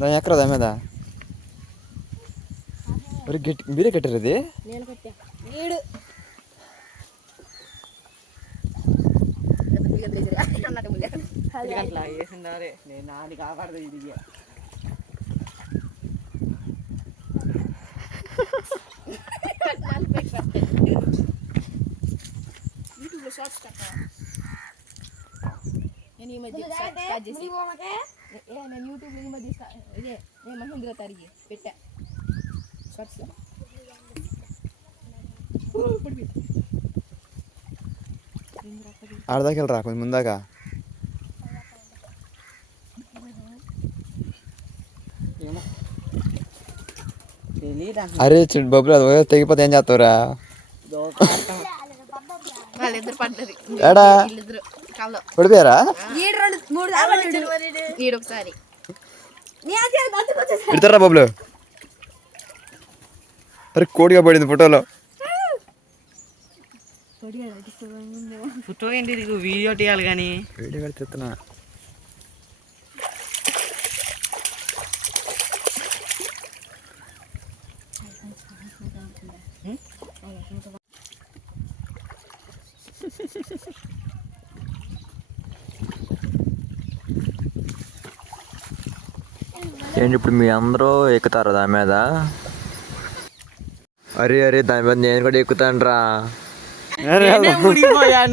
దాని ఎక్కడ దాని మీద మీరే కట్టారు అది. నేను ఈ మధ్య స్టార్ట్ చేసి నేను యూట్యూబ్ ఈ మధ్య ఇదే నేను మహేంద్ర తరిగి పెట్టా షార్ట్స్ ఆడదాకా వెళ్ళరా కొంచెం ముందాకా. అరే చిన్న బొబ్బులు అది తెగిపోతే ఏం చేస్తావురా? వాళ్ళిద్దరు పడ్డది ఏడా పడిపోయారా? ఈడొకసారి ఇడతారా బొబ్బులు? అరే కోడిగా పడింది ఫోటోలో. ఫోటో ఏంటి వీడియో తీయాలి కానీ వీడియో కూడా తెస్తున్నా. ఏంటి ఇప్పుడు మీ అందరూ ఎక్కుతారా దాని మీద? అరే అరే దాని మీద నేను కూడా ఎక్కుతాను రా.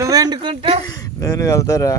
నువ్వు ఎందుకుంటావు? నేను వెళ్తారా?